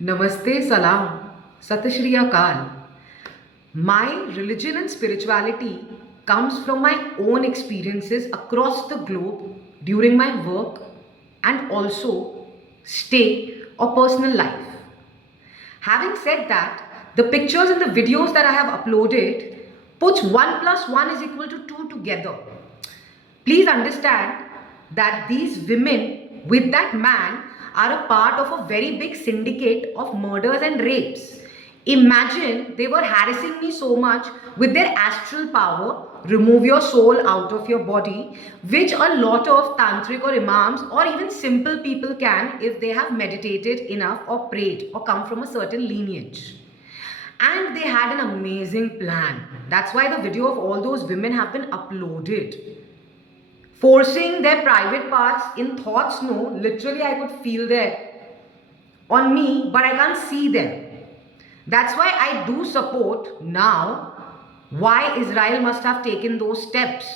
Namaste, Salam, Sat Shri Akal. My religion and spirituality comes from my own experiences across the globe during my work and also stay or personal life. Having said that, the pictures and the videos that I have uploaded puts 1 plus 1 is equal to 2 together. Please understand that these women with that man are a part of a very big syndicate of murders and rapes. Imagine they were harassing me so much with their astral power, remove your soul out of your body, which a lot of tantric or imams or even simple people can if they have meditated enough or prayed or come from a certain lineage. And they had an amazing plan. That's why the video of all those women have been uploaded. Forcing their private parts in thoughts, no, literally I could feel that on me, but I can't see them. That's why I do support now why Israel must have taken those steps.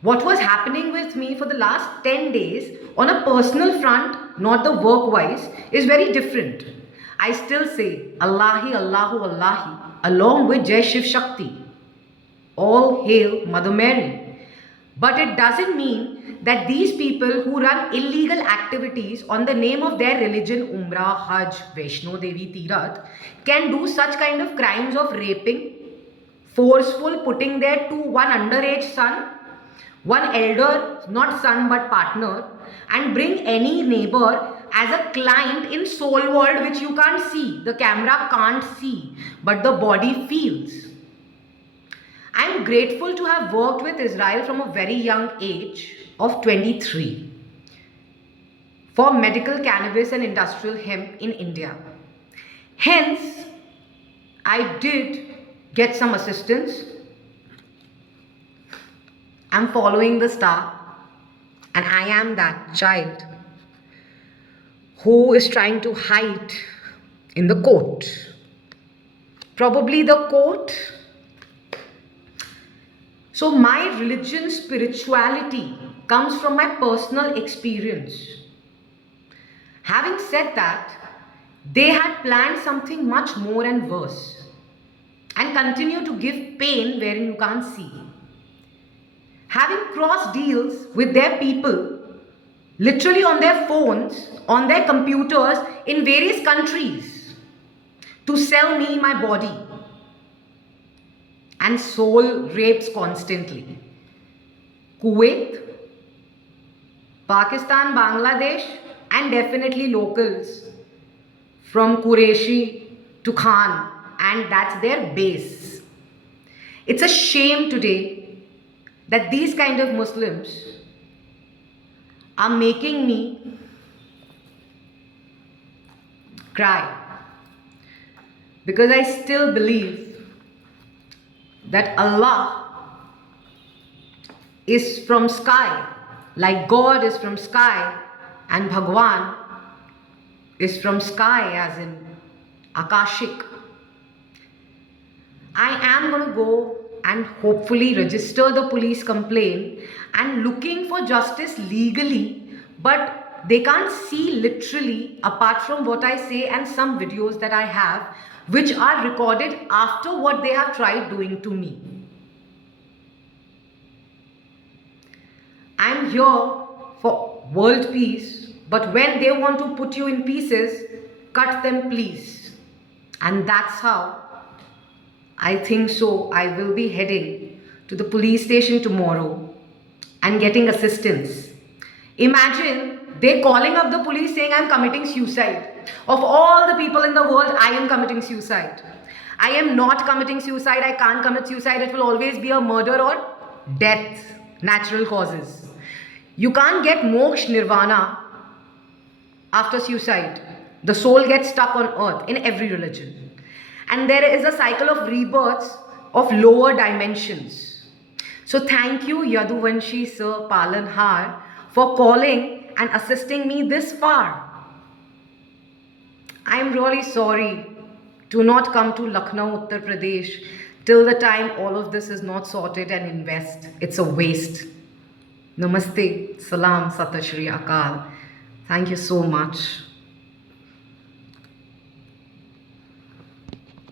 What was happening with me for the last 10 days on a personal front, not the work wise, is very different. I still say Allahi, Allahu, Allahi, along with Jai Shiv Shakti. All hail Mother Mary. But it doesn't mean that these people who run illegal activities on the name of their religion, Umrah, Hajj, Vaishno Devi, Tirath, can do such kind of crimes of raping, forceful putting their one underage son, one elder, not son but partner, and bring any neighbor as a client in soul world which you can't see. The camera can't see, but the body feels. I am grateful to have worked with Israel from a very young age of 23 for medical cannabis and industrial hemp in India. Hence, I did get some assistance. I'm following the star, and I am that child who is trying to hide in the court. Probably the court. So my religion, spirituality comes from my personal experience. Having said that, they had planned something much more and worse and continue to give pain wherein you can't see. Having cross deals with their people, literally on their phones, on their computers in various countries to sell me my body. And soul rapes constantly. Kuwait, Pakistan, Bangladesh, and definitely locals from Qureshi to Khan, and that's their base. It's a shame today that these kind of Muslims are making me cry, because I still believe that Allah is from sky, like God is from sky, and Bhagwan is from sky, as in Akashik. I am going to go and hopefully register the police complaint and looking for justice legally, but they can't see literally apart from what I say and some videos that I have, which are recorded after what they have tried doing to me. I'm here for world peace, but when they want to put you in pieces, cut them please. And that's how I think so. I will be heading to the police station tomorrow and getting assistance. Imagine they calling up the police saying I'm committing suicide. Of all the people in the world, I am committing suicide. I am not committing suicide. I can't commit suicide. It will always be a murder or death, natural causes. You can't get moksha, nirvana after suicide. The soul gets stuck on earth in every religion. And there is a cycle of rebirths of lower dimensions. So thank you, Yaduvanshi Sir Palanhar, for calling and assisting me this far. I am really sorry to not come to Lucknow, Uttar Pradesh till the time all of this is not sorted and invest. It's a waste. Namaste, Salam, Sat Shri Akal. Thank you so much.